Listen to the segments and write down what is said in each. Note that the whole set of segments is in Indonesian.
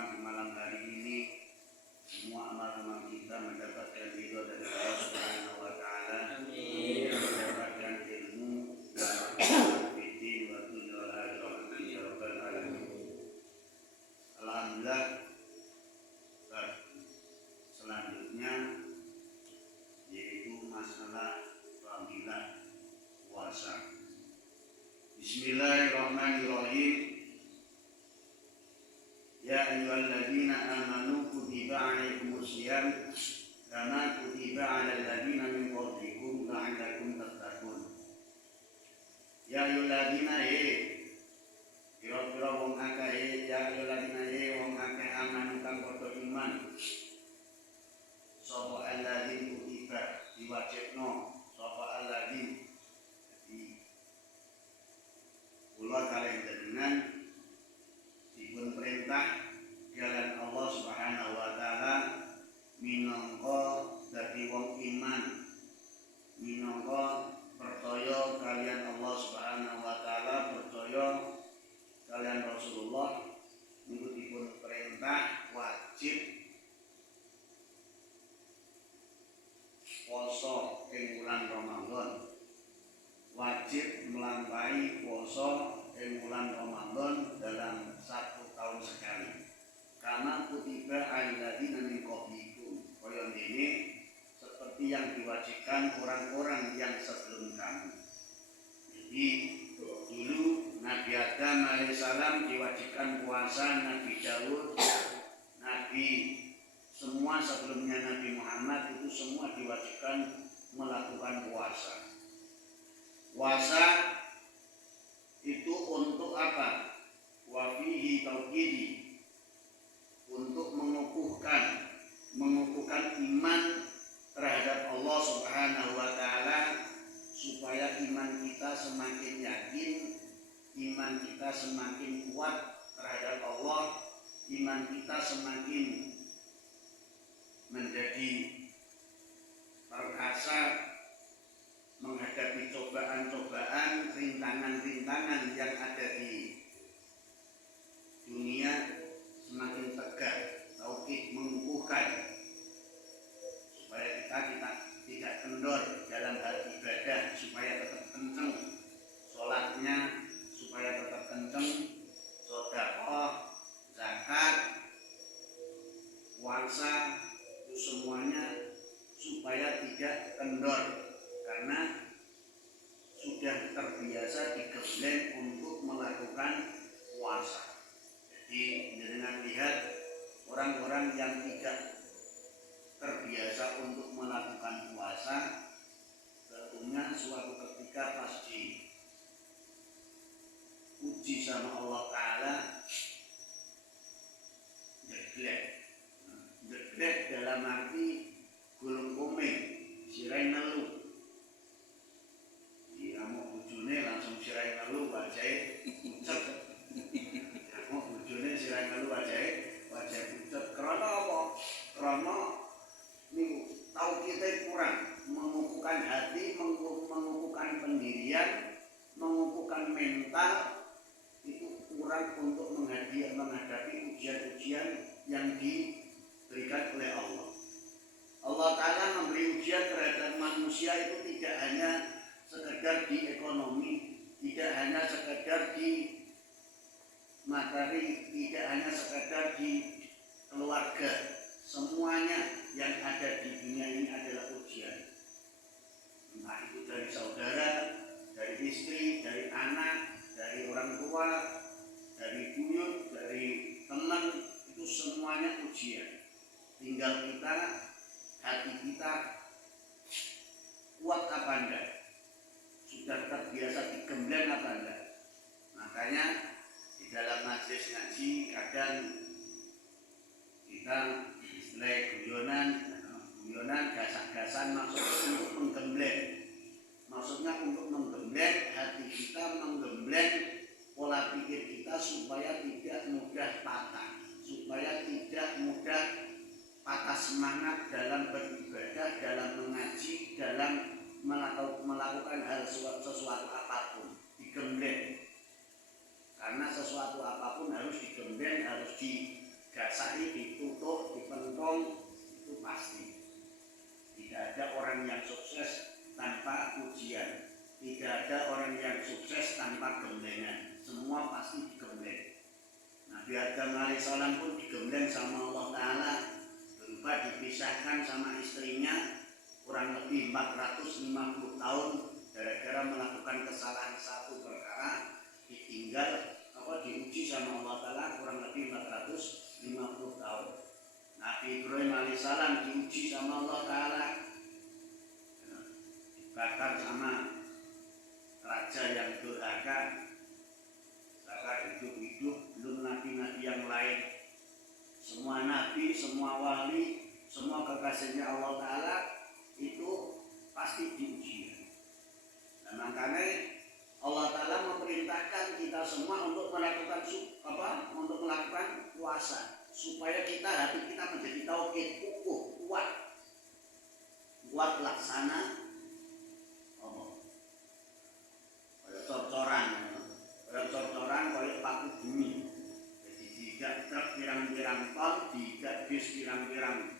semua di malam hari ini semua amal-amal kita mendapatkan ridho dari Allah Subhanahu wa taala. Amin. Mendapatkan ilmu dan fitin wa dunya wal akhirah. Ya rabbal alamin. Alhamdulillah. Selanjutnya yaitu masalah fadilah puasa. Bismillahirrahmanirrahim. Ya ayyuhalladzina amanu kutiba 'alaikumusiyam kama kutiba 'alal ladzina min qablikum la'allakum tattaqun. Ya ayyuhalladzina kira-kira wong akeh ya ayyuhalladzina wong akeh amanu kang padha iman. Sapa alladzina kutiba diwajibno sapa alladzina di kula kalian jenengan dipun perintah jalan Allah Subhanahu wa taala minangka dadi wong iman, minangka percaya kalian Allah Subhanahu wa taala, percaya kalian Rasulullah, niku dipun perintah wajib poso ing bulan Ramadan, wajib melampaui poso ing bulan Ramadan dalam 1 tahun sekali. Karena kutiba alladzina min qablikum, kaya dene seperti yang diwajibkan orang-orang yang sebelum kamu. Jadi dulu Nabi Adam alaihissalam diwajibkan puasa, Nabi Daud, Nabi semua sebelumnya Nabi Muhammad itu semua diwajibkan melakukan puasa. Puasa itu untuk apa? Wa fihi tauhidi, untuk mengukuhkan iman terhadap Allah Subhanahu wa taala, supaya iman kita semakin yakin, iman kita semakin kuat terhadap Allah, iman kita semakin menjadi perkasa menghadapi cobaan-cobaan, rintangan-rintangan yang ada di dunia, semakin tegar, tauhid mengukuhkan supaya kita tidak kendor dalam hal ibadah, supaya tetap kenceng sholatnya, supaya tetap kenceng sedekah, zakat, puasa, itu semuanya supaya tidak kendor karena sudah terbiasa digembleng untuk melakukan puasa. Jadi dengan lihat orang-orang yang tidak terbiasa untuk melakukan puasa, tentunya suatu ketika pasti uji sama Allah Ta'ala, jeglek dalam arti gulung komeng, sirai nelu. Diamuk bujune langsung sirai nelu, wajahnya pucet. Diamuk bujune sirai nelu, wajah pucet. Karena apa? Karena ini tahu kita kurang mengukuhkan hati, mengukuhkan pendirian, mengukuhkan mental, itu kurang untuk menghadapi ujian-ujian yang diberikan oleh Allah. Allah Ta'ala memberi ujian terhadap manusia itu tidak hanya sekedar di ekonomi, tidak hanya sekedar di materi, tidak hanya sekedar di keluarga. Semuanya yang ada di dunia ini adalah ujian. Entah itu dari saudara, dari istri, dari anak, dari orang tua, dari buyut, dari teman, itu semuanya ujian. Tinggal kita, hati kita kuat apa enggak, sudah terbiasa digembleng apa enggak. Makanya di dalam majelis ngaji kadang kita istilah guyonan gasak-gasan maksudnya untuk menggembleng. Maksudnya untuk menggembleng hati kita, menggembleng pola pikir kita supaya tidak mudah patah, supaya tidak mudah patah semangat dalam beribadah, dalam mengaji, dalam melakukan hal sesuatu apapun, digembleng. Karena sesuatu apapun harus digembleng, harus gak saiki ditutup, dipentung, itu pasti. Tidak ada orang yang sukses tanpa ujian. Tidak ada orang yang sukses tanpa gemblengan. Semua pasti digembleng. Nabi Adam alaihissalam pun digembleng sama Allah Ta'ala, berupa dipisahkan sama istrinya kurang lebih 450 tahun gara-gara melakukan kesalahan satu perkara, ditinggal diuji sama Allah Ta'ala kurang lebih 450 tahun. Nabi Ibrahim alaihissalam diuji sama Allah Ta'ala, dibakar sama raja yang durhaka, hidup-hidup, belum nabi-nabi yang lain. Semua nabi, semua wali, semua kekasihnya Allah Ta'ala itu pasti diuji. Dan makanya Allah Ta'ala memerintahkan kita semua untuk melakukan puasa, supaya hati kita menjadi tauhid, kukuh, kuat laksana cor-coran kayak paku bumi. Jadi tidak truk pirang-pirang ton, tidak bis pirang-pirang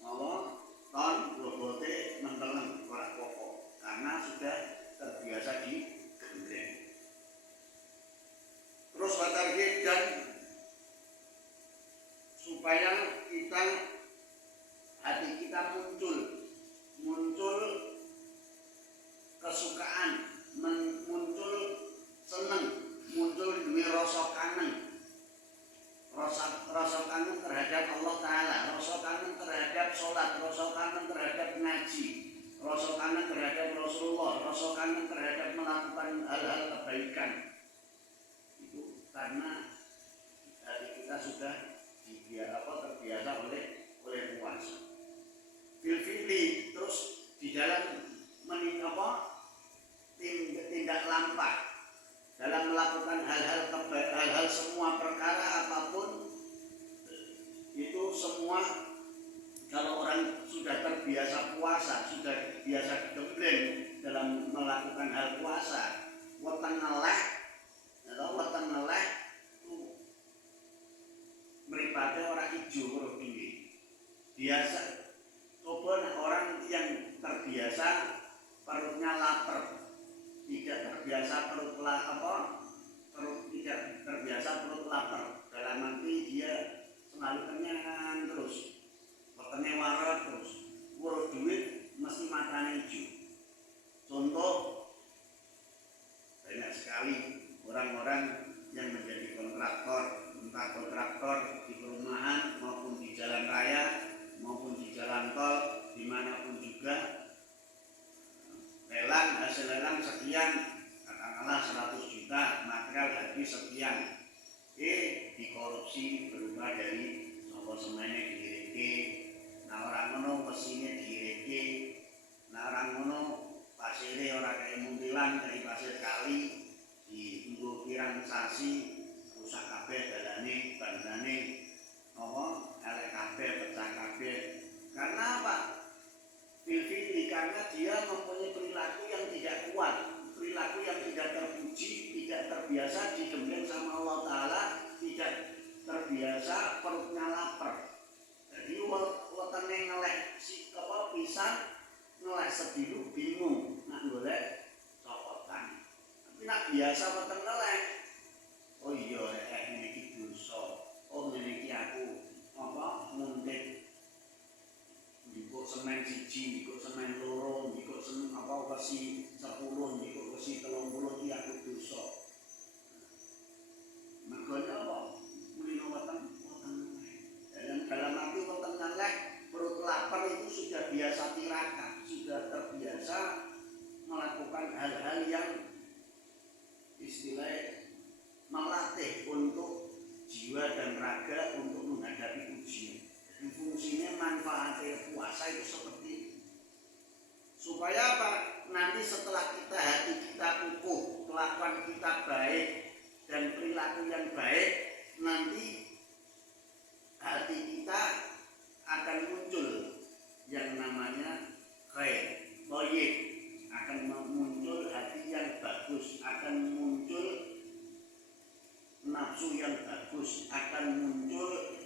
ton, bobote menteleng ora pokok, karena sudah terbiasa digembleng. Terus watarhid, dan supaya hati kita muncul kesukaan, muncul seneng, muncul duwe rasa kangen. Rasa kangen terhadap Allah Ta'ala, rasa kangen terhadap sholat, rasa kangen terhadap ngaji, rasa kangen terhadap Rasulullah, rasa kangen terhadap melakukan hal-hal kebaikan. Itu karena hati kita sudah terbiasa oleh puasa. Fil-fili, terus di dalam tindak lampah dalam melakukan hal-hal semua perkara apapun itu semua. Kalau orang sudah terbiasa puasa, sudah biasa digembleng dalam melakukan hal puasa, weteng ngeleh mripate ora ijo karo dhewe. Biasa coba orang yang terbiasa perutnya lapar, tidak terbiasa perut lapar, dalam arti dia selalu kenyang terus, wetenge waras terus, urus duit mesti matanya hijau. Contoh, banyak sekali orang-orang yang menjadi kontraktor, entah kontraktor di perumahan maupun di jalan raya maupun di jalan tol, dimanapun juga. Hasil lelang sekian, katakanlah 100 juta, material habis sekian, dikorupsi berupa dari sopo semennya direke, nah orang ngono mesinnya direke, nah orang ngono pasirnya orang kayak muntilan dari pasir kali, ditunggu pirang sasi, rusak kabeh dalane, bandane, elek kabeh, pecah kabeh. Karena apa? Karena dia mempunyai perilaku yang tidak kuat, perilaku yang tidak terpuji, tidak terbiasa digembleng sama Allah Ta'ala, tidak terbiasa perutnya lapar. Jadi wetenge ngeleh pisang, ngeleh sedilu bingung nak golek cokotan. Tapi nak biasa weteng ngeleh, oh iya ini iki dosa, oh ngene iki aku nguntit dikok semen siji, dikok semen loro, dikok wesi 10, dikok wesi 30 iki aku dosa. Mergone apa? Mulino weteng. Dan dalam arti weteng ngeleh, perut lapar itu sudah biasa tirakat, sudah terbiasa melakukan hal-hal yang istilahnya melatih untuk jiwa dan raga untuk menghadapi ujian. Fungsinya manfaatnya puasa itu seperti itu. Supaya apa? Nanti setelah hati kita kukuh, kelakuan kita baik dan perilaku yang baik, nanti hati kita akan muncul yang namanya khair, thayyib, akan muncul hati yang bagus, akan muncul nafsu yang bagus, akan muncul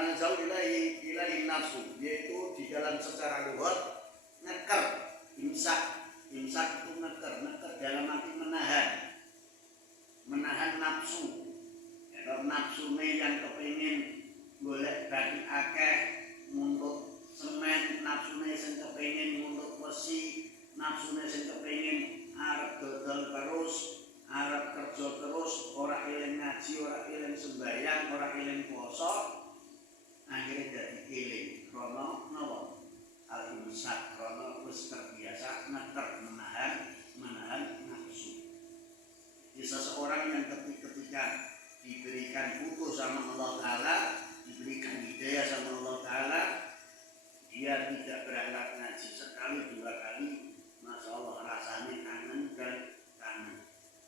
tanazau ilahi nafsu, yaitu di dalam secara lugat ngeker, imsak itu ngeker dalam arti menahan nafsu. Kalau nafsu yang kepingin golek daging akeh untuk semen, nafsu sing kepingin untuk besi, nafsu sing kepingin arep dodol terus, arep kerja terus, ora eling ngaji, ora eling sembahyang, ora eling puasa, akhirnya jadi eling krana napa? Al-imsak, krana wis terbiasa ngeter menahan nafsu. Jadi seseorang yang ketika diberikan putus sama Allah Ta'ala, diberikan hidayah sama Allah Ta'ala, dia tidak berangkat ngaji sekali, 2 kali, Masya Allah rasanya kangen dan kangen.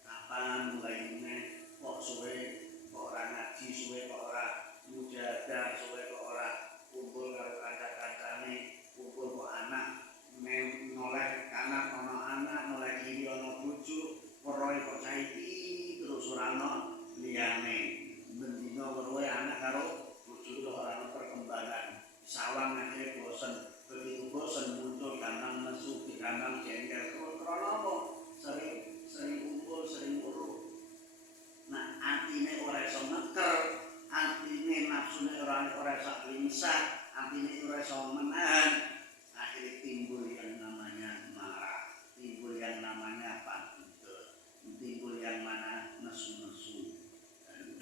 Kapan mulainya kok suwe, kok orang ngaji, suwe kok orang mujahadah, suwe kok orang kumpul karo kanca-kancane, kumpul kok anak noleh kanan ana anak, noleh kiri ana bojo, weroe kok saiki terus ora ana liyane. Bendina weruhe anak karo bojo ora ana perkembangan. Sawang akhirnya bosen, begitu bosen muncul kandang nesu, di kandang jengkel. Karena apa? Sering kumpul, sering urut. Nah, atine ora iso ngeker, atine nafsune ora iso limsak, atine ora iso menahan, akhirnya timbul yang namanya marah, timbul yang namanya pantutel, timbul yang mana nesu-nesu.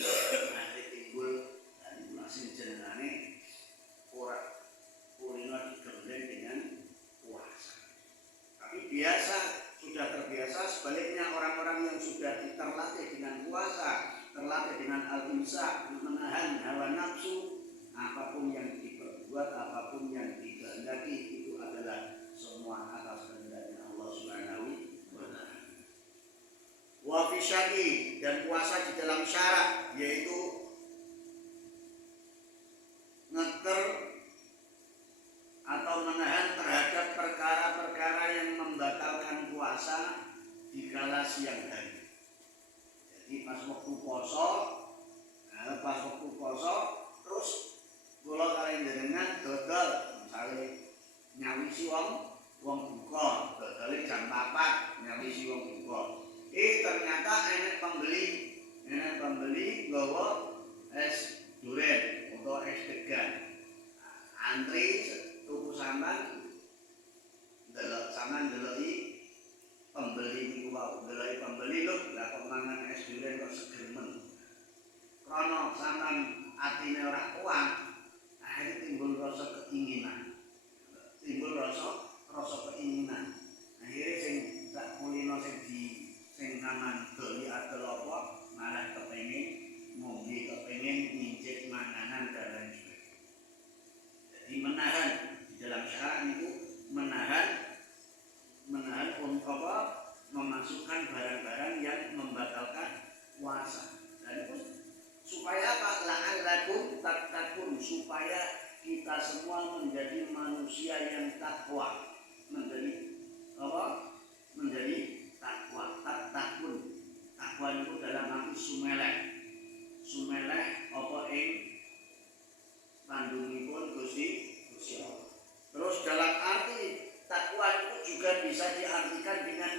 Akhirnya timbul dari masing jenengane ora kulino digembleng dengan puasa. Tapi sudah terbiasa sebaliknya orang-orang yang sudah terlatih dengan puasa, terlatih dengan al-imsak, menahan hawa nafsu, apapun yang diperbuat, apapun yang dikehendaki itu adalah semua atas kehendaknya Allah Subhanahu wa taala. Wa fi syar'i, dan puasa di dalam syarat yaitu ngeter atau menahan terhadap perkara-perkara yang membatalkan puasa di kala siang hari. Jadi pas waktu poso, terus kula kalian jenengan dodol, misalnya nyawisi wong buka, dodole jam 4, nyawisi wong buka. Ternyata enek pembeli nggawa es duren atau es degan. Antri tuku sampean deloki pembeli niku wau, deloki pembeli lho, lah kok mangan es duren kok seger men. Krana sampean atine ora kuat, akhirnya timbul rasa keinginan. Akhirnya sing tak kulino sing naman doli adol apa, malah kepengin ngombe, kepengin ngincip makanan dan lain sebagainya. Jadi menahan di dalam syarat itu menahan untuk apa? Memasukkan barang-barang yang membatalkan puasa. Dan itu supaya apa? La'allakum tattaqun, supaya kita semua menjadi manusia yang takwa, menjadi apa? Menjadi takwa, tattaqun. Takwa itu dalam arti sumeleh apa kandungipun Gusti Allah. Terus dalam arti takwa itu juga bisa diartikan dengan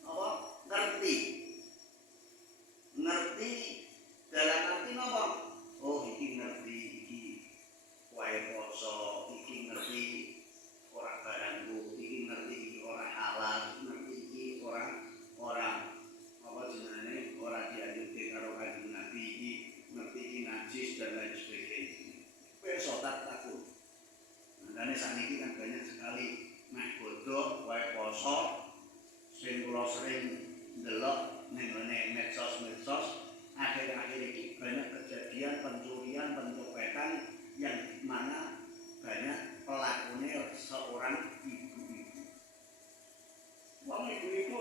apa? Ngerti dalam arti apa? Oh, iki ngerti iki wae poso, iki ngerti ora barangku, iki ngerti iki ora halal, ngerti iki ora apa jenenge ora dianjurke karo Kanjeng Nabi, iki ngerti iki najis dan lain sebagainya. Pesotat takut. Makanya saat ini kan banyak sekali meh bodoh, wae poso, sing kula sering ndelok ning medsos, akhir-akhir ini banyak kejadian pencurian, pencopetan yang mana banyak pelakunya seorang ibu-ibu. Wong ibu-ibu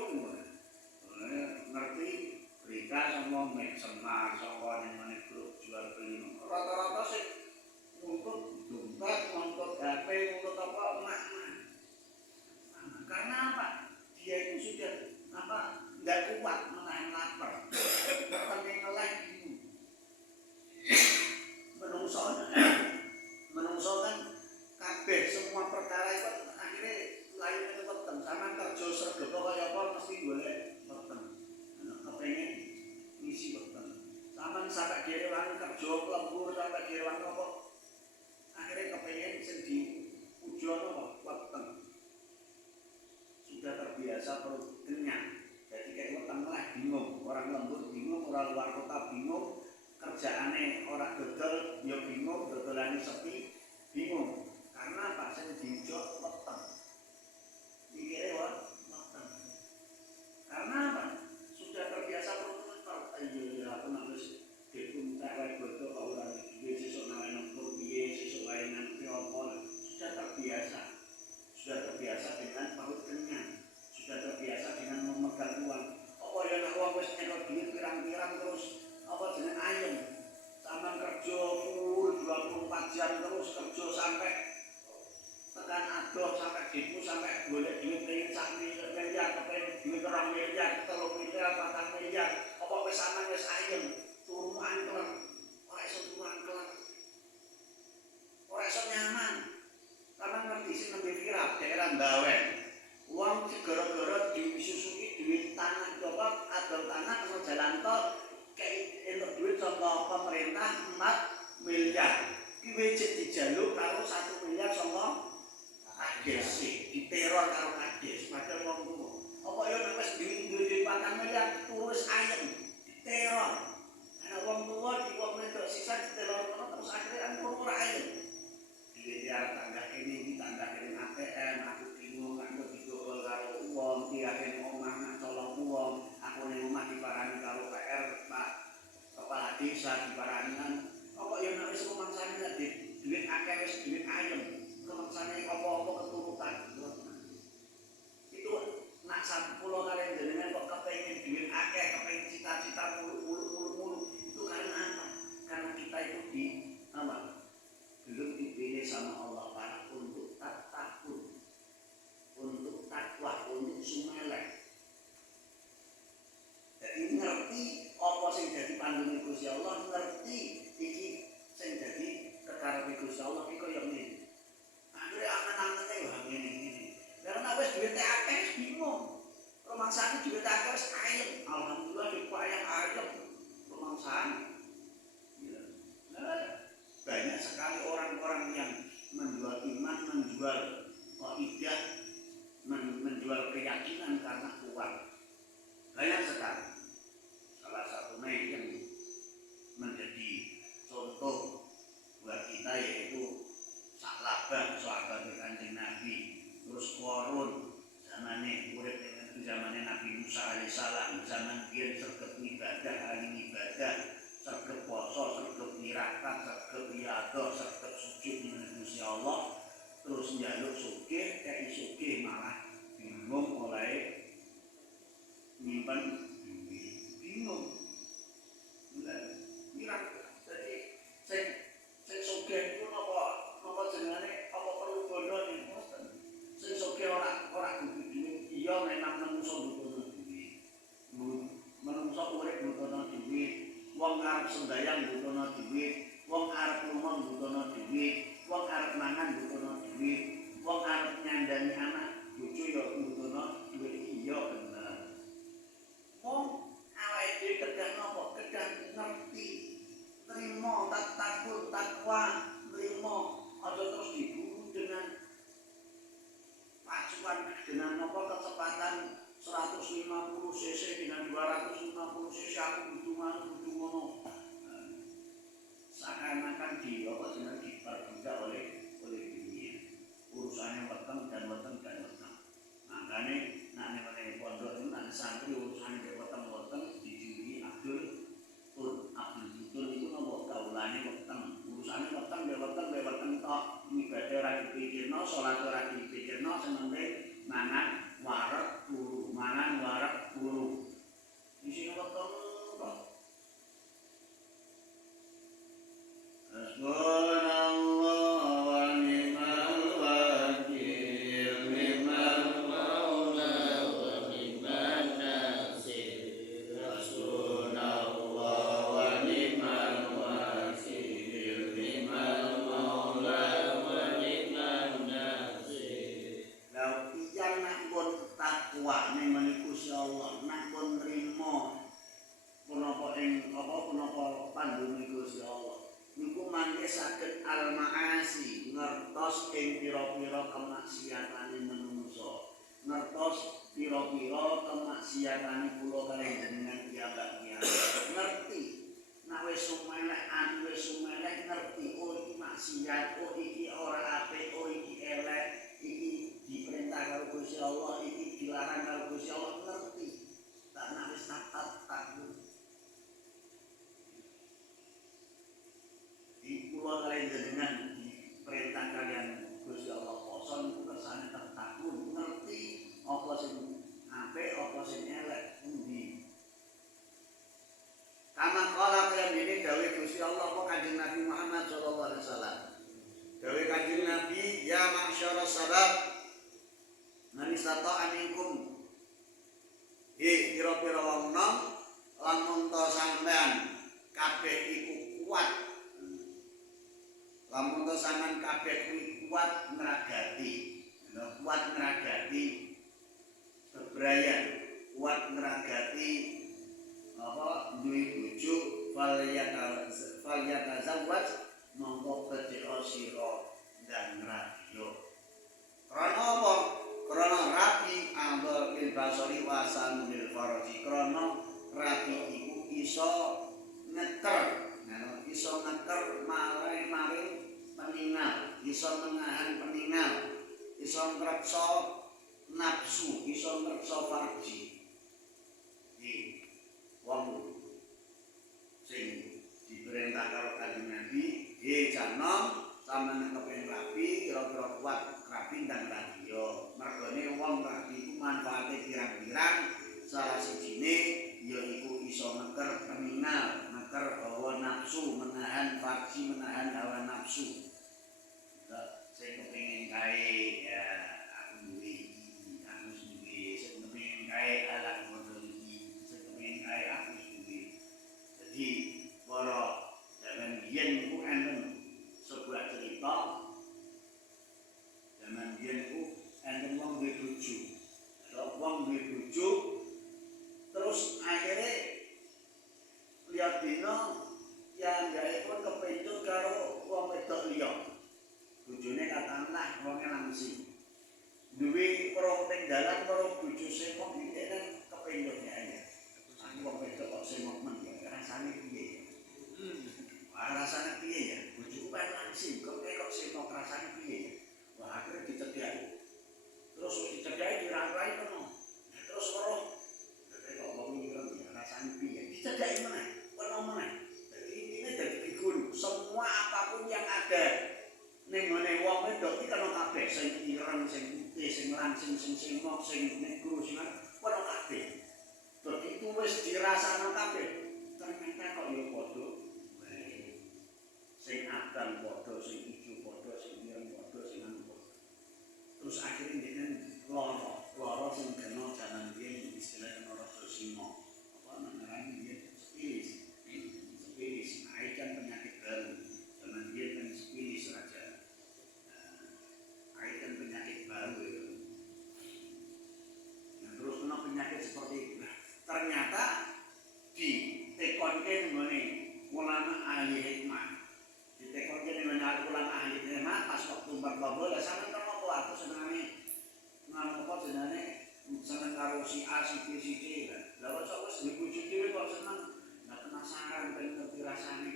ngerti berita sama semar, sama yang grup jual beli. Rata-rata sih untuk dompet, untuk HP, untuk apa emak. Karena apa? Dia itu sudah nggak kuat menahan lapar. Bukan yang ngelek menungso terbiasa perut kenyang. Jadi kayak tengah bingung, orang lembur bingung, orang luar kota bingung, kerjaannya orang dodol, ya bingung, dodolannya sepi, bingung. Karena apa? Saya diucap weteng. Dikira weteng. Karena apa? Sudah terbiasa perut kenyang. Ayo aku nak wis dipun tak bodoh kok ora iki sesuk nang nempur piye, sesuk wae nang apa. Sudah terbiasa dengan perut kenyang, sudah terbiasa dengan memegang uang. Apa ya nak uang wis nyekel duit pirang-pirang terus apa jeneng ayem. Sampeyan kerja full 24 jam terus kerja sampai tekan adoh sampai dipu sampai golek duit pengen sak miliar, kepengen duit 2 miliar, 3 miliar, 4 miliar. Apa wis sampeyan wis ayem, turu angkleng. Ora iso turu angkleng. Ora iso nyaman. Karena ngerti sih nembe viral daerah Bawen. Uang gara-gara disusuki duit tanah coba adol tanah ke jalan tol kayak entuk duit saka pemerintah 4 miliar. Ki wejit dijaluk karo 1 miliar saka kades, diteror karo kades padahal wong tuwa. Apa ya nek wis duit 4 miliar terus ayem diteror. Ana wong tuwa di wong wedok sisa diteror terus akhirnya ora ayem. Biar tangga ini ditangga ini ATM, aku bingung, aku digogol karo uang, diakin omah nak colong uang, aku nih omah diparani karo PR, Pak Kepala Desa diparani kan, apa yang nak wis rumangsane nak duit akeh wis duit ayem, rumangsane apa-apa keturutan. Itu nak 10 kali jenengan kok kepengin duit akeh, kepengin cita-cita mulu, itu karena apa? Karena kita itu di apa? Belum dipilih sama Allah Ta'ala untuk takwa, untuk sumeleh. Jadi ngerti apa sing dadi pandune Gusti Allah, ngerti iki sing dadi kekarepe Gusti Allah iki koyo ngene. Akhire angen-angene wah ngene. Karena wis duwite akeh bingung. Rumangsane duwite akeh wis ayem. Alhamdulillah ayem rumangsane. Banyak sekali orang-orang yang menjual iman, menjual kaidah, menjual keyakinan karena uang. Banyak sekali. Salah satunya yang menjadi contoh buat kita yaitu Sa'labah, sahabat Kanjeng Nabi. Terus Qarun, zamane urip zamane Nabi Musa alaihissalam, zaman dia sergap ibadah, ahli ibadah. Sergap poso, sergap tirakat, sergap riyadah, sergap sujud dengan Gusti Allah, terus njaluk sugih, kayak sugih malah bingung oleh nyimpen duit, bingung. Mirang, jadi sing sugih itu napa jenengane apa perlu bondo nih? Sing sugih ora butuh duit, iya memang menungso butuh duit. Menungso urip butuh duit. Wong arep sembayang butuhna duit, wong arep lunga butuhna duit, wong arep mangan butuhna duit, wong arep nyandani anak bojo ya butuhna duit. Iya bener. Wong awake dhewe kedah napa? Kedah ngerti. Trimo takwa, trimo aja terus diburu dengan pacuan dengan apa kecepatan 150 cc dengan 250 cc aku butuh ngono. Seakan-akan diperbudak oleh dunia. Urusannya weteng. Makanya nak ning pondok itu nak santri urusannya weteng dijuli Abdul Betul itu nopo kaulane weteng. Urusannya weteng tok. Ibadah ora dipikirno, salat ora dipikirno, sementing mangan wareg turu. Isine weteng kok. Hasbunallah wa ni'mal wakil, ni'mal maula wa ni'man nasir. Hasbunallah wa ni'mal wakil, ni'mal maula wa ni'man nasir. Lalu tiyang nak pun takwa ning Gusti Allah, nak pun nrimo punapa pandune Gusti Allah. Niku mangke saged al-ma'asi ngertos ing pira-pira kemaksiatane manungsa, ngertos pira-pira kemaksiatane kula kalih jenengan piyambak-piyambak. Ngerti nek wis sumelek anu wis sumelek ngerti oh iki maksiat, oh iki ora apik, oh iki elek, iki diperintah karo Gusti Allah, iki dilarang karo Gusti Allah ngerti. Tak nek wis takut. Di kula kalih jenengan diperintah kalian Gusti Allah poso niku kersane takut ngerti apa sing apik apa sing elek pundi. Kama kala kaya dene dawuh Gusti Allah apa Kanjeng Nabi Muhammad sallallahu alaihi wasallam. Dawuh Kanjeng Nabi ya ma'syara sabab man istata'a minkum pira-pira wong nom lamun to sampean kabeh iku kuat. Lamun to sampean kabeh kuat ngragati. Kuat ngragati bebrayan, kuat ngragati apa duwe bojo falyatazawwaj monggo bedheka sira dan radio. Krana apa? Krana rapi ambil bil basari wa sanul faraji. Krana rapi iku iso ngeker, iso ngeker maring peningal, iso menahan peningal, iso ngreksa nafsu, iso ngreksa farji. Wong sing diperintah karo Kanjeng Nabi, janom sampeyan kepengin rapi, kira-kira kuat rapi dan radio. Mergone wong rapi iku manfaate pirang-pirang, salah sijine yaiku iso neker peningal, neker hawa nafsu, menahan farji, menahan hawa nafsu. Sing kepengin kae aku duwe iki, aku duwe, sing kepengin kae alat jadi para zaman biyen niku enten sebuah cerita zaman biyen niku enten wong duwe bojo. Wong duwe bojo terus akhirnya lihat dina yang gawe pun kepencut karo wong wedok liya. Bojone katakanlah wonge langsing. Duwe para tinggalan para bojo semok iki nek kepencut ya. Aku wong wedok kok semok men rasane piye? Rasane piye ya? Bojoku kan langsing, kok semok rasane piye? Wah, akhirnya dicedhaki. Terus dicedhaki dirangkai kono. Terus weruh. Kok wong iki rasane piye? Dicedhaki meneh, kono meneh. Jadi ini dadi guru. Semua apapun yang ada ning ngene wong wedok iki kena kabeh sing ireng, sing putih, sing langsing, sing semok, sing negro sing kono kabeh. Begitu wis dirasakno kabeh. Ternyata kok ya padha sing abang padha sing ijo padha sing ireng padha sing anu padha. Terus akhirnya dene lara sing kena jaman biyen istilah kena rasa simo apa namanya biyen spilis naikkan penyakit baru jaman biyen kan spilis saja naikkan penyakit baru ya. Nah, terus kena penyakit seperti itu. Ternyata di tekonke ngene ulama ahli hikmah. Ditekonke ngene ulama ahli hikmah pas waktu bertobat lah sampeyan kenapa aku senengane ngapa jenenge seneng karo si A si B si D lah. Lah kok wis dipuji dhewe kok seneng. Lah penasaran pengen ngerti rasane.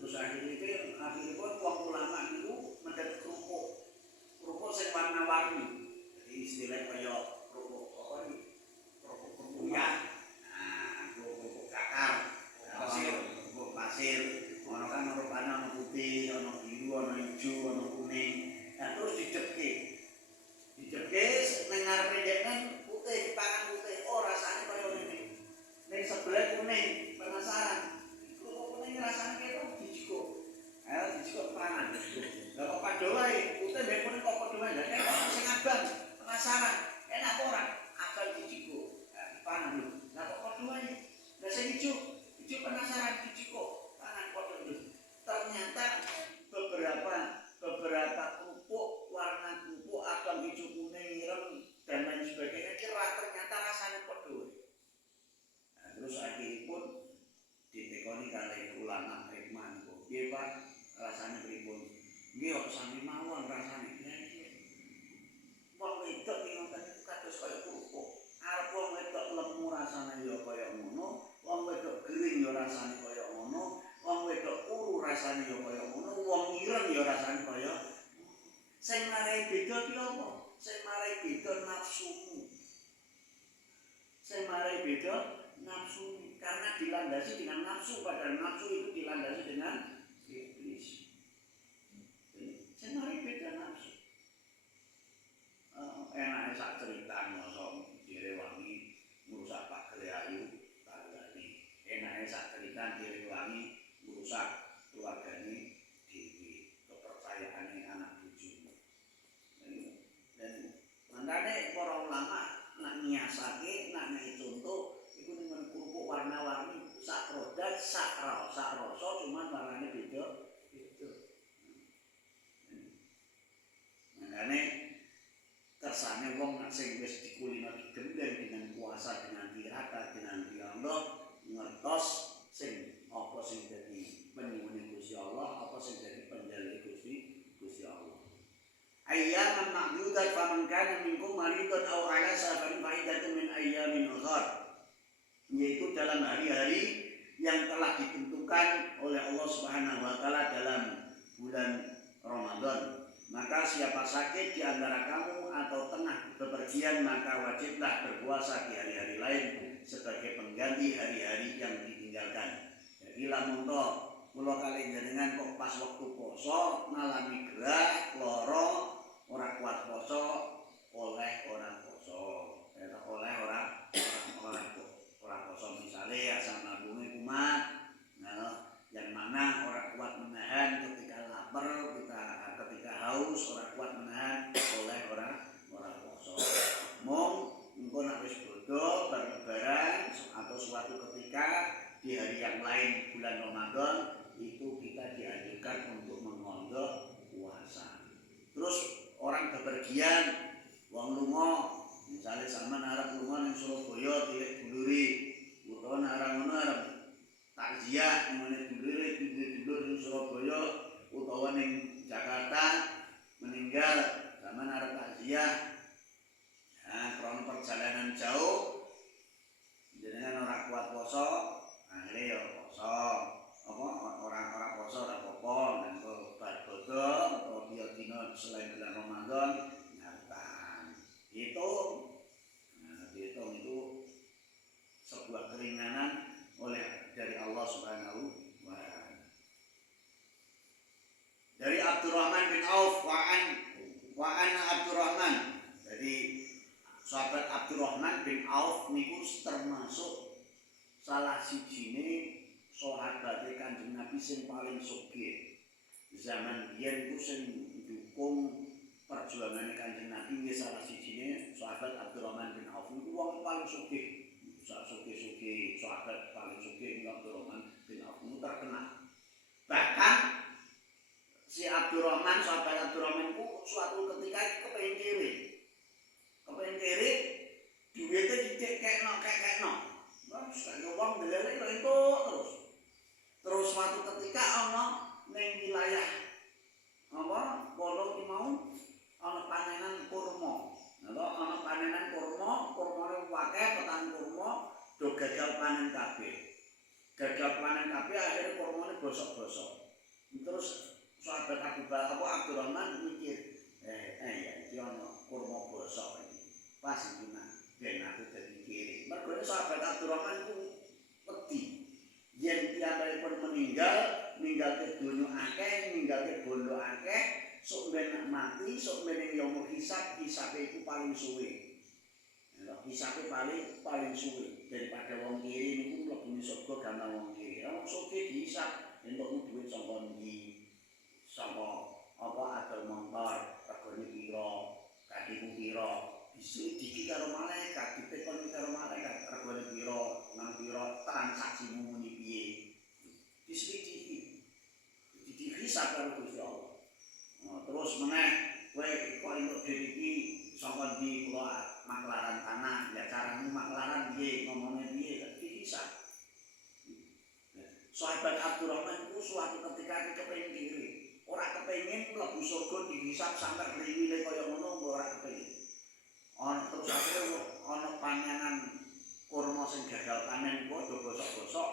Terus akhirnya pun wong ulama niku mendet kerupuk sing warna-warni. Jadi istilah kaya kerupuk apa iki? Kerupuk kunyah. Pasir, ono kan rupane ono putih, ono biru, ono ijo, ono kuning. Nah terus dijepke. Dijepke ning ngarepe dhewe putih, dipangan putih. Oh rasane kaya ngene. Ning sebelah kuning, penasaran. Kok kuning rasane kaya dijikuk. Ayo dijikuk pangan. Lah kok padha wae, putih mbek kuning kok padha wae. Lah kok sing abang penasaran. Enak apa ora? Abang dijikuk. Pangan lho. Lah kok padha wae. Lah sing ijo penasaran dijikuk. Ternyata beberapa ya kaya ngono, wong wedok gering ya rasane kaya ngono, wong wedok kuru rasane ya kaya ngono, wong ireng ya rasane kaya sing marai beda ki apa? Sing marai beda nafsumu. Sing marai beda nafsu karena dilandasi dengan nafsu, padahal nafsu itu dilandasi dengan iblis. Sing marai beda nafsu. Enake sak cerita mosok direwangi ngrusak pagere ayu tanggane. Enake sak cerita direwangi ngrusak keluargane dhewe, kepercayaane anak bojomu. Dan mangkane para ulama nak nyiasake, nak nek contoh iku ning kerupuk warna-warni sak produk sak rasa cuma warnane beda. Mangkane kersane wong nek sing wis dikulino digembel dengan puasa, dengan tirata, dengan dialog ngertos sing apa sing dadi penyuwune Gusti Allah, apa sing dadi penjaluk Gusti Allah. Ayyaman ma'dudat faman kana minkum maridun aw ala safarin fa iddatun min ayyamin ukhra. Yaitu dalam hari-hari yang telah ditentukan oleh Allah Subhanahu wa taala dalam bulan Ramadan. Maka siapa sakit di antara kamu atau tengah bepergian maka wajiblah berpuasa di hari-hari lain sebagai pengganti hari-hari yang ditinggalkan. Jadi lamun to kula kali jenengan kok pas waktu poso ngalami gerak loro ora kuat poso oleh ora poso. Oleh ora poso misale asam lambunge kumat. Nah, yang mana orang kuat menahan ketika lapar, ketika haus, orang kuat menahan oleh orang poso. Mong engko nek wis bodho lebaran atau suatu ketika di hari yang lain bulan Ramadan itu kita dianjurkan untuk mengondo puasa. Terus orang bepergian, wong lunga, misalnya sampean arep lunga ning Surabaya tilik dulure, utawa arep ngono arep takziah ning dulure ning Surabaya utawa ning Jakarta meninggal, sampean arep takziah. Nah, karena perjalanan jauh jenengan ora kuat poso, akhire ya poso. Orang poso ora apa-apa, nanggo bar bodho atau dia dina selain bulan Ramadan nyatan. Dihitung itu sebuah keringanan dari Allah Subhanahu wa taala. Dari Abdurrahman bin Auf wa an Abdurrahman. Jadi sahabat Abdurrahman bin Auf niku termasuk salah sijine sahabat Kanjeng Nabi sing paling sugih. Zaman biyen ku sing dukung perjuangan Kanjeng Nabi nggih salah sijine sahabat Abdurrahman bin Auf niku wong paling sugih. Sugih sahabat paling sugih niku Abdurrahman bin Auf niku terkenal. Bahkan si Abdurrahman, sahabat Abdurrahman ku suatu ketika kepengin kiri duwite dikekno. Terus kaya wong ndelek itu terus suatu ketika ana ning wilayah kono ki mau ana panenan kurma. Ana panenan kurmane akeh petani kurma do gagal panen kabeh. Akhire kurmane bosok-bosok. Terus sahabat Abdurrahman mikir, ya iki ana kurma bosok iki. Pas iki ben aku dadi kiri. Mergo sahabat Abdurrahman ku wedi. Yen piyambakipun meninggal ke donya akeh, ninggal ke bondo akeh, sok ben mati, sok ben yaumul hisab, hisabe iku paling suwe. Hisabe paling suwe daripada wong kiri niku mlebu surga gampang wong kiri. Wong sugih dihisab entuk duit saka ndi? Saka adol motor, regane pira, kadiku pira. Diselidiki karo malaikat, ditekoni karo malaikat, regane pira, nang pira, transaksimu muni piye. Diselidiki. Dihisab karo Gusti Allah. Terus meneh kowe kok entuk duit iki saka ndi kula maklaran tanah, ya caramu maklaran piye, ngomongnya piye, dihisab. Sahabat Abdurrahman itu suatu ketika kepengin diri, ora kepengin mlebu surga dihisab sampai riwile kaya ngono ora kepengin. Terus akhirnya ana panganan kurma sing gagal panen padha gosok-gosok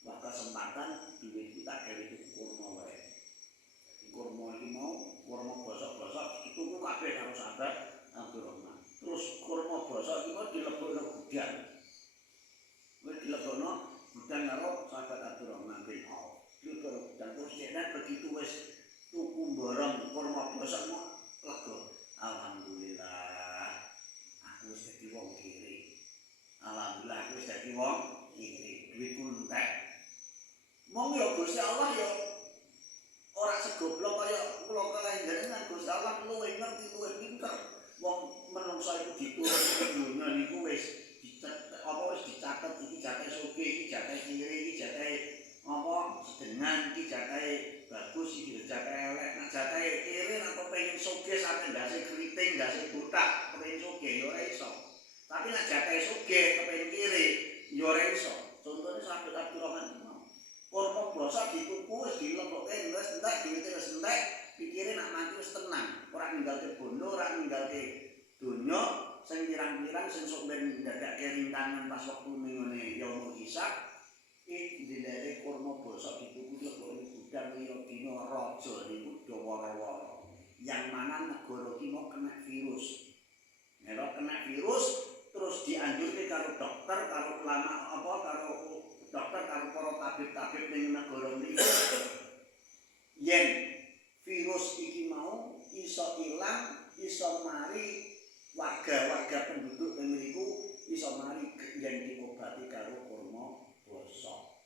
wah kesempatan duit iki tak gawe tuku kurma wae. Kurma iki mau kurma gosok-gosok dituku kabeh karo sahabat Abdurrahman. Terus kurma gosok iki mau dilebokno gudang. Wis dilebokno gudang karo sahabat Abdurrahman bin Auf. Dilebokno gudang terus nek begitu wis tuku barang kurma gosok mau lega. Alhamdulillah aku wis dadi wong kiri. Alhamdulillah aku wis dadi wong kiri. Duitku entek. Mong ya Gusti Allah ya ora segoblok kaya kula kalih jenengan. Gusti Allah luwih ngerti luwih pinter. Wong menungsa iku diturunke donya niku wis dicatet iki jatahe sugih, iki jatahe kiri, iki jatahe apa sedengan, iki jatahe bagus, iki jatahe elek. Nek jatahe kiri nek kepengin sugih sampe ndase kriting, ndase butak, kepengin sugih ya ora iso. Tapi nek jatahe sugih kepengin kiri ya ora iso. Contone sahabat Abdurrahman kurma bosok dituku wis dilebokke wis entek duwite wis entek pikire nak mati wis tenang ora ninggalke bondo ora ninggalke donya sing pirang-pirang sing sok ben ndadake rintangan pas wektu ngene yaumul hisab iki dilere kurma bosok dituku lebokke gudang liya dina raja niku do wara-wara yang mana negara iki mau kena virus kena virus terus dianjurke karo dokter karo ulama apa karo dokter karo para tabib-tabib ning negara mriki yen virus iki mau iso ilang iso mari warga-warga penduduk ning mriku iso mari yen diobati karo kurma bosok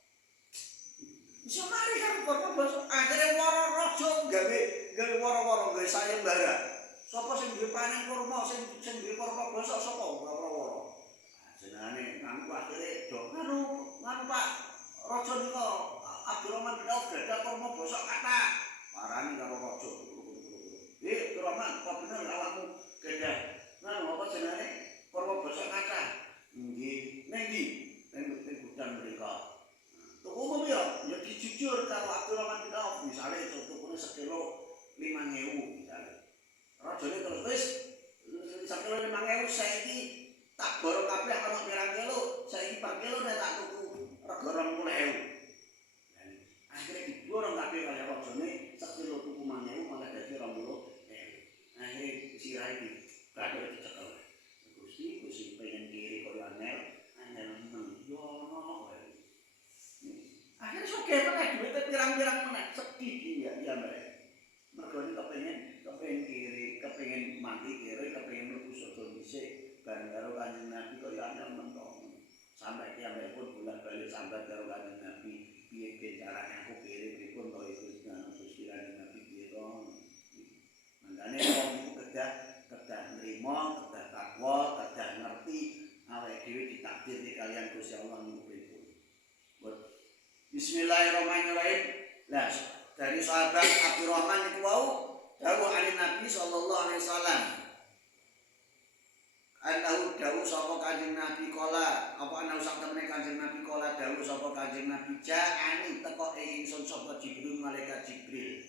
iso mari karo kurma bosok akhire wara raja gawe wara-wara gawe sayembara sapa sing duwe panen kurma sing duwe kurma bosok sapa wara-wara jenenge kan akhire do nganu Pak raja nika Abdurrahman bin Auf gadah kurma bosok kata parani karo raja Abdurrahman kok bener awakmu gadah nganu apa jenenge kurma bosok kata nggih ning ndi ning gudang mrika tuku apa ya dijujur karo Abdurrahman bin Auf misale tukune sekilo 5.000 misale rajane terus wis sekilo 5.000 saiki tak borong kabeh ana pirang kilo saiki per kilo nek tak tuku rega 20.000 akhire diborong kabeh kaya rajane sekilo tuku 5.000 malah dadi 20.000 akhire sirahe iki kabeh dicekel Gusti pengen kiri kaya angel meneng yo ono wae akhire sugih meneh duwite pirang-pirang meneh sedih ya mergo kepengin kiri kepengin mati kiri kepengin mlebu surga dhisik bareng karo Kanjeng Nabi kaya anyar mentong sampai kiamat pun bolak-balik sambat karo Kanjeng Nabi piye carane aku kiri pripun to iku Gusti Kanjeng Nabi piye to mangkane wong iku kedah nrimo kedah takwa kedah ngerti awake dhewe ditakdir kalian Gusti Allah niku pripun Bismillahirrahmanirrahim lah dari sahabat Abdurrahman niku wau dawuh Nabi sallallahu alaihi wasallam Anahu dawuh sapa Kanjeng Nabi kala apa ana sak temene Kanjeng Nabi kala dawuh sapa Kanjeng Nabi ja'ani teko ingsun sapa Jibril malaikat Jibril.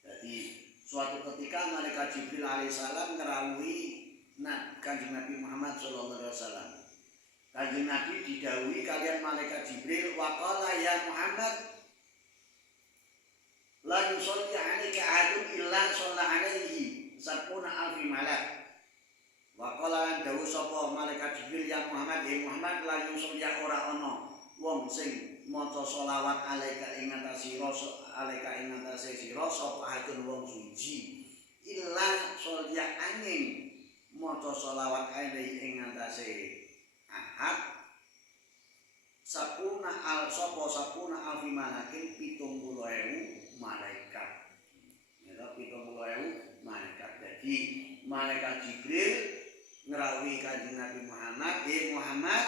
Jadi suatu ketika malaikat Jibril alaihissalam ngerawuhi Kanjeng Nabi Muhammad sallallahu alaihi wasallam. Kanjeng Nabi didhawuhi kalian malaikat Jibril waqala ya Muhammad la yusalli 'alaika ahadun illa shalla 'alaihi sab'una alfi malak. Waqala dawuh sapa malaikat Jibril ya Muhammad Muhammad la yusalli ora ana wong sing maca selawat alaika ing atase sira sapa ahadun wong suci illa sholya angin maca selawat alaihi ing atase ahad sapuna alfi malakin 70.000 malaikat. Ya 70.000 malaikat. Jadi malaikat Jibril ngrawuhi Kanjeng Nabi Muhammad, Muhammad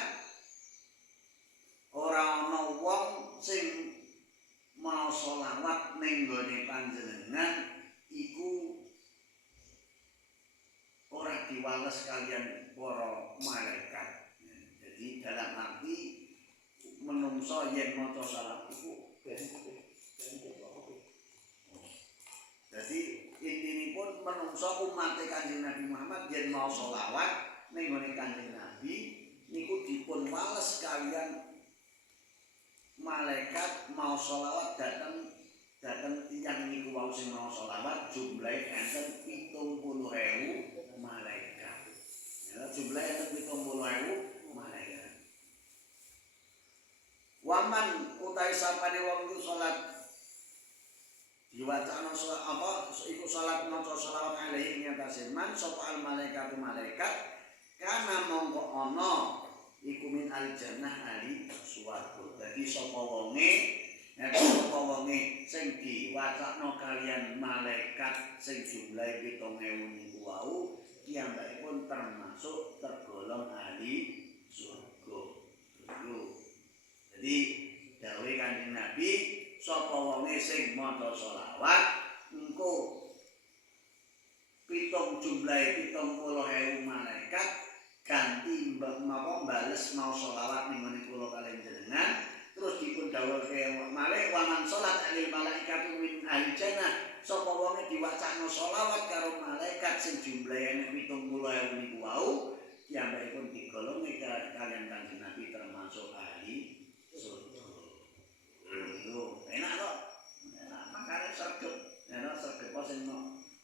ora ana wong sing mau selawat ning gone panjenengan iku ora diwales kalian para malaikat. Jadi dalam arti menungso yen maca selawat iku jadi intinipun menungso umat Kanjeng Nabi Muhammad yen mau selawat ning gone Kanjeng Nabi niku dipun wales kalian malaikat mau sholawat dateng tiyang niku wau sing mau sholawat jumlahe enten 70.000 malaikat. Ya, jumlahe enten 70.000 malaikat. Waman utai sapane wong iku salat diwacana salat apa iku salat maca selawat alaihi ngatasi man sapa al malaikatu malaikat kana mongko ana iku min al jannah ali swarga. Dadi sapa wonge sing diwacana kalian malaikat sing jumlahe 7.000 niku wau piyambakipun termasuk tergolong ahli swarga. Jadi dawuhe Kanjeng Nabi sapa wonge sing maca selawat engko jumlahe 70.000 malaikat ganti bales mau sholawat ning ngene kula kaliyan jenengan terus dipun dawuhke malih waman salat alil malaikatu min ahli jannah sapa wonge diwacana sholawat karo malaikat sing jumlahe 70.000 niku wau piyambakipun digolongi kaliyan Kanjeng Nabi termasuk ahli surga. Lho, enak kok. Enak makane sregep. Enak sregep sing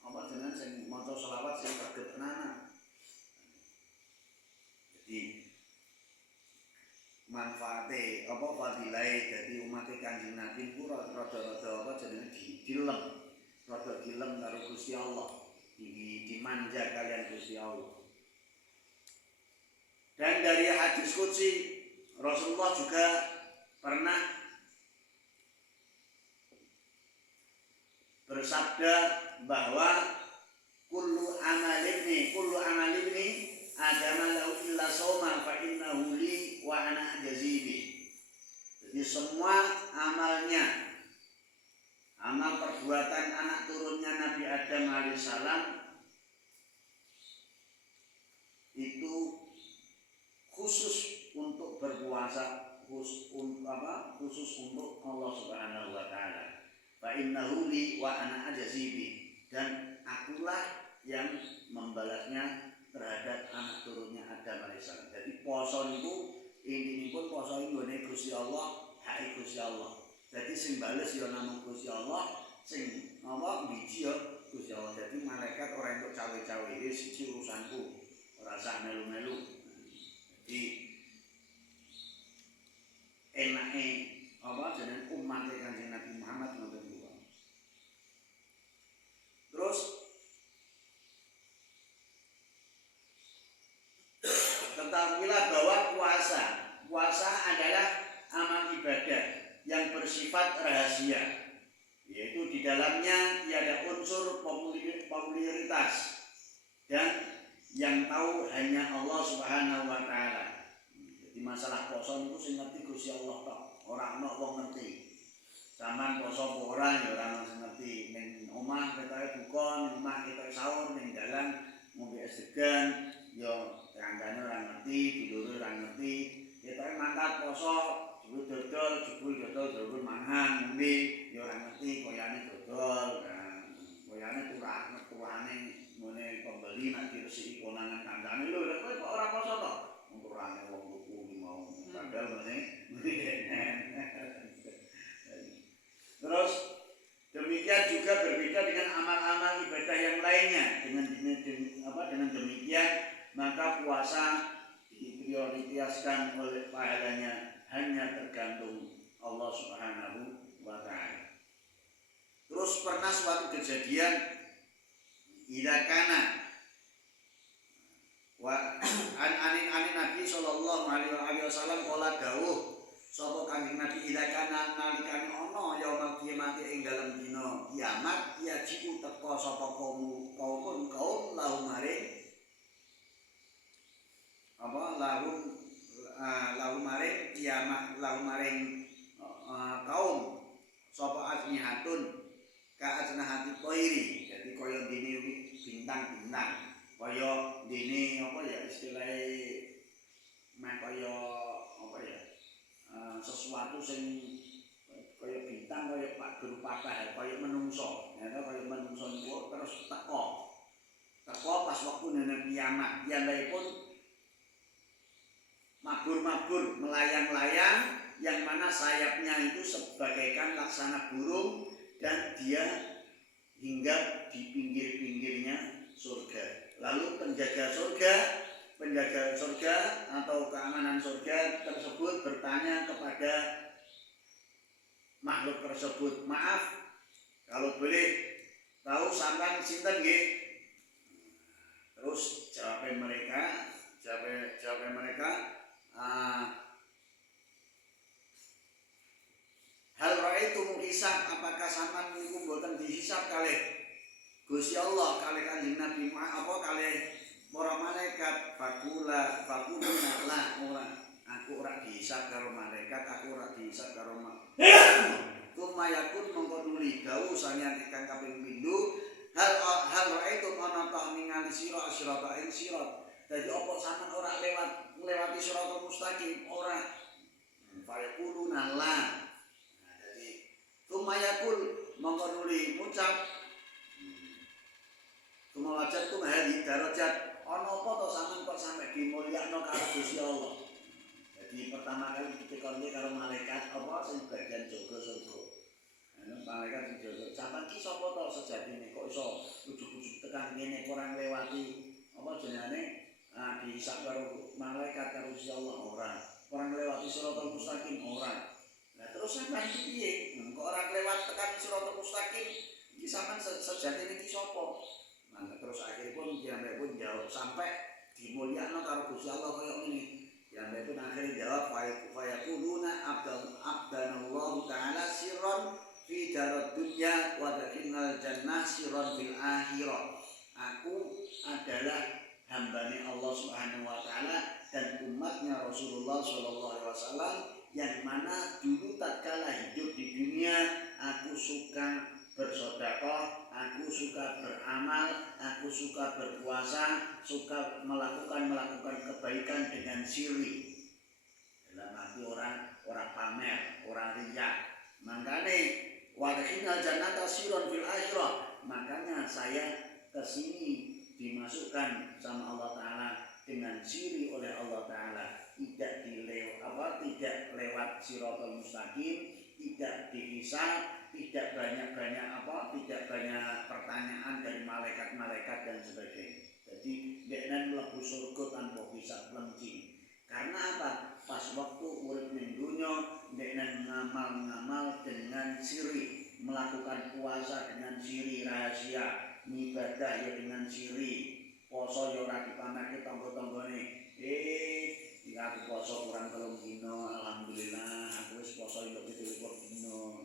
apa jenengan sing maca sholawat sing sregep tenanan. Jadi manfaate apa fadilahe dadi umat Kanjeng Nabi ku rada-rada apa jenenge dilem. Rada dilem karo Gusti Allah. Dimanja kalian Gusti Allah. Dan dari hadis qudsi Rasulullah juga pernah bersabda bahwa kullu amalibni adama lahu illa sawma fa innahu li wa ana jazibi. Jadi semua amal perbuatan anak turunnya Nabi Adam alaihissalam itu khusus untuk berpuasa, khusus untuk Allah Subhanahu wa taala. Fa innahu li wa ana jazibi, dan akulah yang membalasnya terhadap anak turunnya Adam alaihissalam. Jadi poso niku intinipun poso iki nggone Gusti Allah, hak Gusti Allah. Jadi sing bales ya namung Gusti Allah, sing apa biji ya Gusti Allah. Jadi malaikat ora entuk cawe-cawe, wis iki urusanku, ora usah melu-melu. Jadi enake apa jeneng umat Kanjeng Nabi Muhammad ngoten niku. Terus ketahuilah bahwa puasa adalah amal ibadah yang bersifat rahasia, yaitu di dalamnya tiada unsur popularitas dan yang tahu hanya Allah Subhanahu wa taala. Jadi masalah poso niku sing ngerti Gusti Allah tok, ora ana wong ngerti. Sampeyan poso apa ora ya ora ana sing ngerti. Ning omah ketoke buka, ning omah ketoke sahur, ning dalan ngombe es degan ya kanggane ora ngerti, dulure ora ngerti. Ketoke mangkat poso, jebul dodol mangan ngombe ya ora ngerti koyane dodol. Koyane turane ngene pembeli nek diresiki konangan kancane lho kowe kok ora poso to? Turane wong tuku mau padahal ngene. Terus demikian juga berbeda dengan amal-amal ibadah yang lainnya. Dengan demikian maka puasa diprioritaskan oleh pahalanya hanya tergantung Allah Subhanahu wa taala. Terus pernah suatu kejadian idakana wa anin Nabi sallallahu alaihi wasallam qala dawuh sapa Kanjeng Nabi idakana nalikane ana yaumul kiamat ing dalem dina kiamat ya jiku teka sapa kaum lahum maring kiamat lahum maring kaum sapa ajnihatun ka ajnahati qairi. Jadi kaya dene bintang-bintang, kaya dene apa ya istilahé meh kaya apa ya sesuatu sing kaya bintang kaya pak guru patah kaya menungso ya kaya menungso niku terus teko pas waktu nene kiamat pun mabur, melayang-layang, yang mana sayapnya itu sebagaikan laksana burung dan dia hinggap di pinggir-pinggirnya surga. Lalu penjaga surga atau keamanan surga tersebut bertanya kepada makhluk tersebut, maaf, kalau boleh tahu sampean sinten nggih? Terus jawab mereka, hal ra'aitum hisab, apakah sampean niku mboten dihisab kalih Gusti Allah, kalih Kanjeng Nabi kalih para malaikat? Fakula la aku ora dihisab karo malaikat, aku ora dihisab karo Tumayakun mongko nuli dawuh sanyan ingkang kaping pindho, hal ra'aitum ana ta ningali sira asyrata ing sirat. Dadi apa sampean ora nglewati siratal mustaqim? Ora. Fayaquluna la. Dadi tumayakul mongko nuli ngucap, tumawajat tum hadi darajat, ana apa to sampean kok sampe dimulyakno karo Gusti Allah? Jadi pertama kali ditekoni karo malaikat apa sing bagian jaga surga. Malaikat sing jaga, sampean ki sapa to sejatine kok iso ujug-ujug tekan kene ora nglewati apa jenenge dihisab karo malaikat karo Gusti Allah ora. Ora nglewati siratal mustaqim ora. Lah terus sampean iki piye? Kok ora nglewat tekan siratal mustaqim? Iki sampean sejatine ki sapa? Nah, terus akhiripun diambil pun jawab sampai dimulyakno karo Gusti Allah kaya ngene. Yang pun akhirnya jawab fayaquluna abdanallahu ta'ala sirran fi darad dunya wa dakinal jannah sirran fil akhirah. Aku adalah hambane Allah Subhanahu wa taala dan umatnya Rasulullah sallallahu alaihi wasallam yang mana dulu tatkala hidup di dunia aku suka bersedekah, aku suka beramal, aku suka berpuasa, suka melakukan kebaikan dengan sirri. Dalam arti orang pamer, orang riya. Makanya wadkhilal jannata sirran fil akhirah. Makanya saya kesini dimasukkan sama Allah Taala dengan sirri oleh Allah Taala. Tidak lewat siratal mustaqim, tidak dihisab, tidak banyak pertanyaan dari malaikat-malaikat dan sebagainya. Jadi deknen mlebu surga tanpa hisab lemci. Karena apa? Pas waktu urip ning dunya deknen ngamal dengan siri, melakukan puasa dengan siri rahasia, ibadah ya dengan siri, poso ya ora dipamerke tangga-tanggane. Aku poso kurang 3 dina, alhamdulillah aku wis poso 27 dina.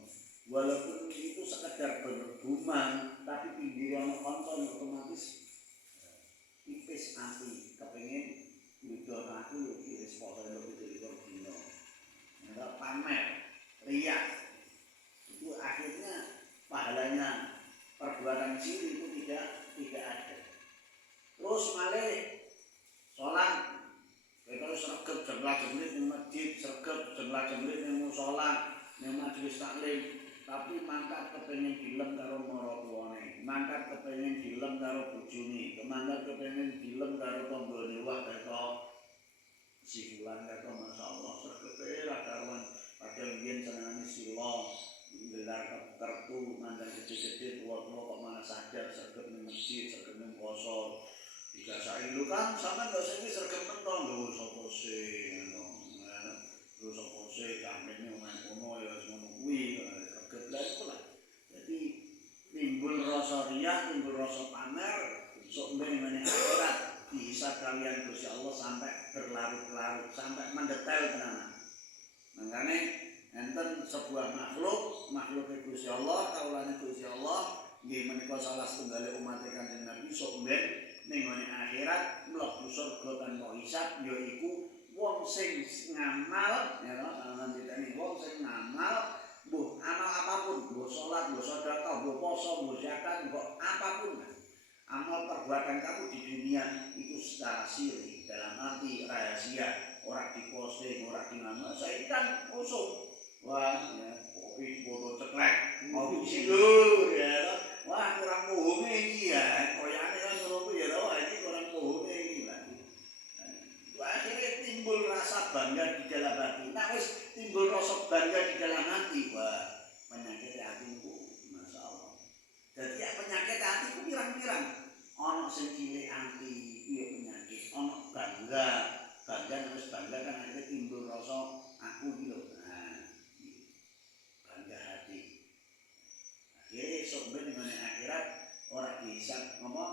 Walaupun itu sekedar bergumam, tapi pinggir ana kanca otomatis tipis ati kepengin ngidol aku yo wis poso 27 dina. Enggak pamer, riya. Itu akhirnya pahalanya perbuatan siri itu tidak ada. Terus malih salat kita sregep jemlah-jemlit ning masjid, sregep jemlah-jemlit ning musala, ning majelis taklim, tapi mangkat kepengin dilem karo maratuwane, mangkat kepengin dilem karo bojone, mangkat kepengin dilem karo tanggane, wah kata si fulan kata masyaallah sregep ra karuan, padahal yen senengane sila gelar kartu mandang gede-gede tua-tua kok malah sadar sregep ning masjid, sregep ning poso. Jika saya lu kan sama nggak sih sergap mentong lu sopo sih, lu sopo sih kampenya main kono ya semua kui sergap lah. Jadi timbul rasa riak, timbul rasa pamer, sok mengenai akhirat dihisab kalian Gusti Allah sampai berlarut-larut, sampai mendetail tenan. Makanya enten sebuah makhluk Gusti Allah, kaulane Gusti Allah, nggih menika salah setunggal umat Kanjeng Nabi sok ning akhirat mlebu surga tanpa hisab yaiku wong sing ngamal ya nanti wong sing ngamal mbuh amal apapun, mbuh salat, mbuh sedekah, mbuh poso, mbuh zakat, mbuh apapun. Amal perbuatan kamu di dunia itu secara siri, dalam arti rahasia, ora diposting, ora dinama. Saya kan usung. Wah, ya, kopi foto ceklek, mau sidur ya. Wah, kurang bohongnya iki ya. Koyane kan ngono ya, wah iki kurang bohongnya iki lah. Akhirnya timbul rasa bangga di Dadi ya penyakit ati ku pirang-pirang. Ana sing cilik ati iya penyakit, ana bangga. Bangga terus bangga kan akhirnya timbul rasa aku iki lho. Nah, bangga hati. Akhirnya esok ben ning akhirat ora dihisab apa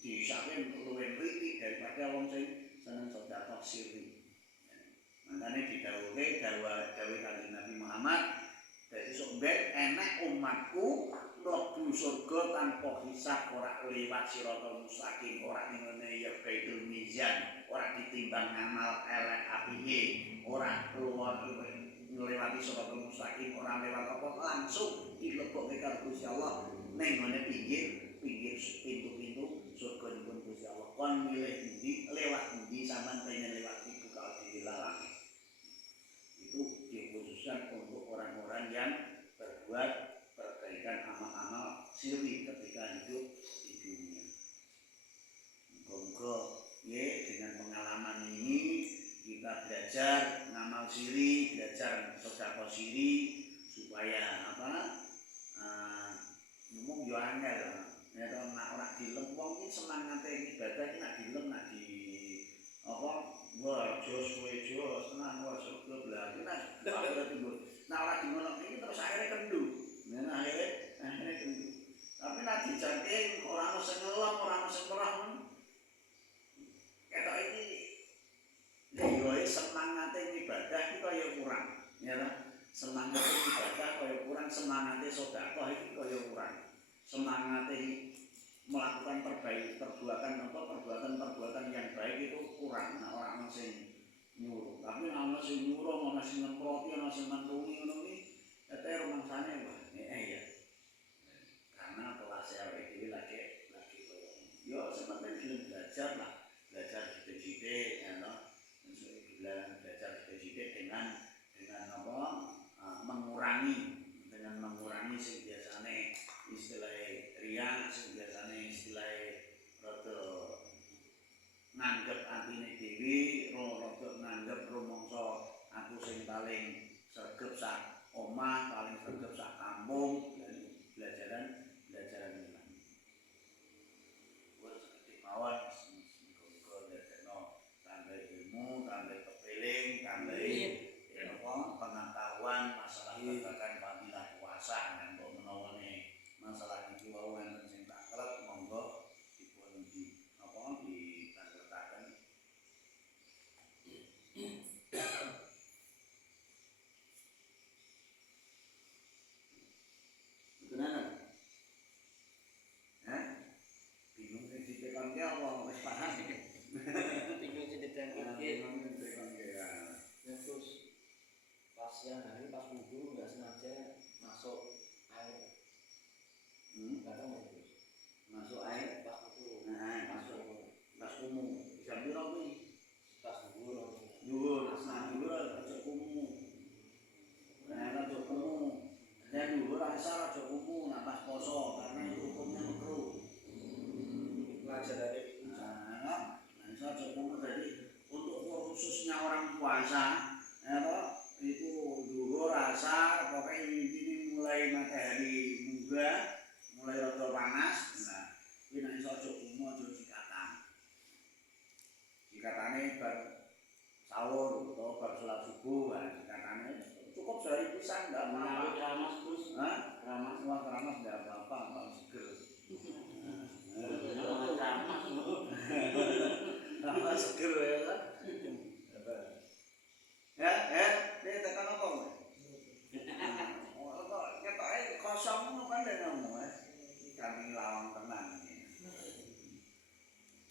dihisabin luwih ritik daripada wong sing seneng sedekah sirri. Makanya didhawuhke dawe Kanjeng Nabi Muhammad dadi sok ben enek umatku mlebu surga tanpa hisab, ora liwat siratal mustaqim, ora ning ngene ya Baitul Mizan, ora ditimbang ngamal elek apike, ora keluar nglewati siratal mustaqim, ora lewat apa langsung dilebokke karo Gusti Allah ning ngene pinggir pintu-pintu surganipun Gusti Allah. Kon milih endi, lewat endi sampean pengen lewat ibu kalau dilarang. Itu dikhususkan untuk orang-orang yang berbuat perbaikan amal-amal sirri ketika hidup di dunia. Moga-moga ya dengan pengalaman ini kita belajar ngamal sirri, belajar sedekah sirri supaya apa? Ngomong yo angel. Ya to nak ora dilem wong iki semangate ibadah iki nak dilem nak di apa wah jos kowe jos tenang wah surga blas nak akhirnya timbul. Nah ora ngono iki terus akhirnya kendu. Nah akhirnya kendu. Tapi nak dijangking ora ono sing ngelem, ora ono sing merah. Ketok iki lho semangate ibadah iki kaya kurang, ya ta? Semangate ibadah kaya kurang, semangate sedekah iki kaya kurang. Semangate melakukan perbuatan yang baik itu kurang. Nah orang sing nyuruh, tapi ana sing nyuruh, ana sing ngemproti, ana sing nentungi ngono iki, ete rumangsane wah ya. Karena kelas awake dhewe lagi koyo yo sebenarnya gelem belajar lah, belajar sithik-sithik ya to. Belajar sithik-sithik dengan apa? Mengurangi sing biasane istilah riya, sing biasane istilah rada nganggep antine dhewe, rada nganggep rumangsa aku sing paling sregep sak omah, paling sregep sak kampung, belajaran ilang. Wes mawon muga-muga ndadekno tambah ilmu, tambah kepeling, tambah apa pengetahuan masalah babagan fadilah puasa nang mbok menawane masalah iki wau enten sing tak kelep monggo dipun ditanggletaken. Beneran? Bingung sing ditekanke apa wis paham? Bingung sing ditekanke. Terus pas siang hari pas wudhu nggak sengaja masuk air. Nggak tahu mas terus. Masuk air Pas wudhu. Pas umum. Jam piro kuwi? Pas wudhu. Dhuwur, aja kumu. Aja kumu. Nek dhuwur asal aja kumu nak pas poso karena itu hukumnya makruh. Pelajaran Nah, aja kumu tadi untuk khususnya orang puasa, ya toh, itu dhuwur asar pokoknya ini mulai matahari munggah, mulai rada panas. Nah, kuwi nek iso aja kumu aja sikatan. Sikatane bar sahur atau bar salat subuh kan sikatane cukup sehari pisan enggak apa-apa. Ramas terus. Ramas enggak apa-apa, malah seger. Ramas seger ya kan. Ini tekan apa kowe? Kok ketoke kosong ngono kan denemu kami lawang tenang.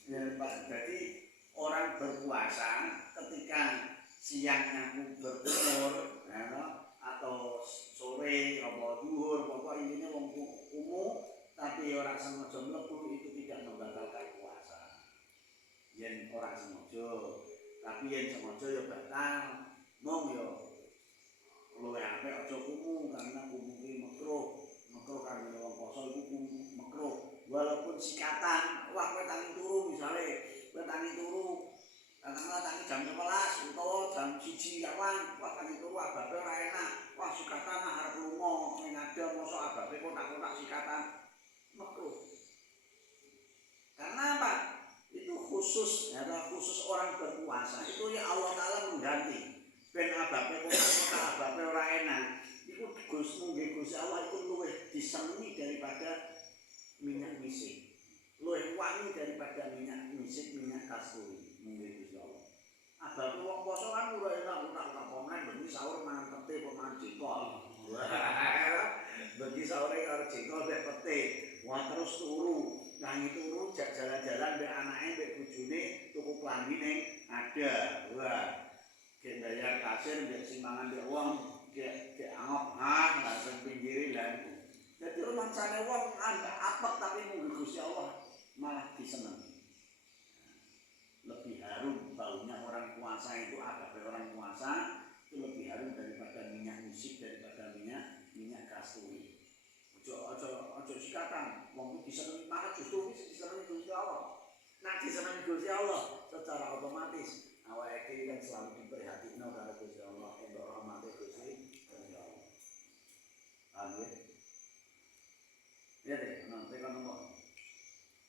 Ya Pak, jadi orang berpuasa ketika siangnya berkumur atau sore apa zuhur pokok intinya wong umum tapi orang sengaja mlebu itu tidak membatalkan puasa. Yen orang sengaja tapi yen sengaja ya batal. Mong yo luwih apik aja kumu karena kumu ki makruh karena wong poso iku makruh walaupun sikatan wah kowe tangi turu misale kowe tangi turu tangi jam 11 utawa jam 1 awan wah tangi turu ababe ora enak wah sikatan arep lunga ning ada mosok ababe kotak-kotak sikatan khusus orang berpuasa itu ya Allah Ta'ala mengganti ben abape kota abape ora enak iku Gusti Allah itu luwih disenengi daripada minyak misik luwih wangi daripada minyak misik minyak kasturi mungkin Gusti Allah abape wong poso kan ora enak utak komen bengi sahur mangan pete kok mangan jengkol bengi sahur karo jengkol mek pete wah terus turu nang turu jak jalan-jalan mbek anake mbek bojone tuku klambi ning ada wah gek bayar kasir mbek sing mangan mbek wong gek angop langsung pinggire lan dadi rumangsane wong apek tapi mung Gusti Allah malah disenengi lebih harum baunya orang puasa itu ada orang puasa itu lebih harum daripada minyak musik daripada minyak kasturi ojo sikatan wong disenengi malah justru disenengi Gusti Allah nah disenengi Gusti Allah secara otomatis awake dhewe kan selalu diperhatikno karo Gusti Allah entuk rahmat Gusti Allah amin ya deh nanti kan ngomong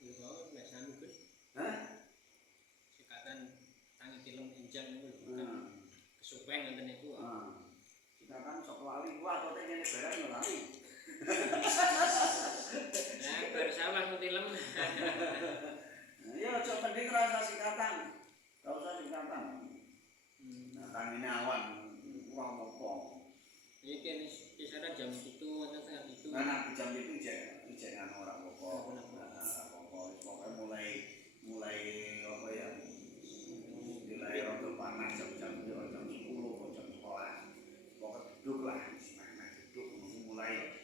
Lho nek sanu Gus hah sikatan tangi film enjang niku kesupeng ngoten niku sikatan sok lali kuwi atau ngene barang yo lali nah bersama film ya aja penting rasa sikatan gak usah sikatan nah kangine awan ora apa iki kisaran jam 7 wonten setengah 7 nah jam itu jangan ora apa-apa pokoke mulai apa ya mulai rada panas jam 10 jam 11 pokoke duduk lah duduk mulai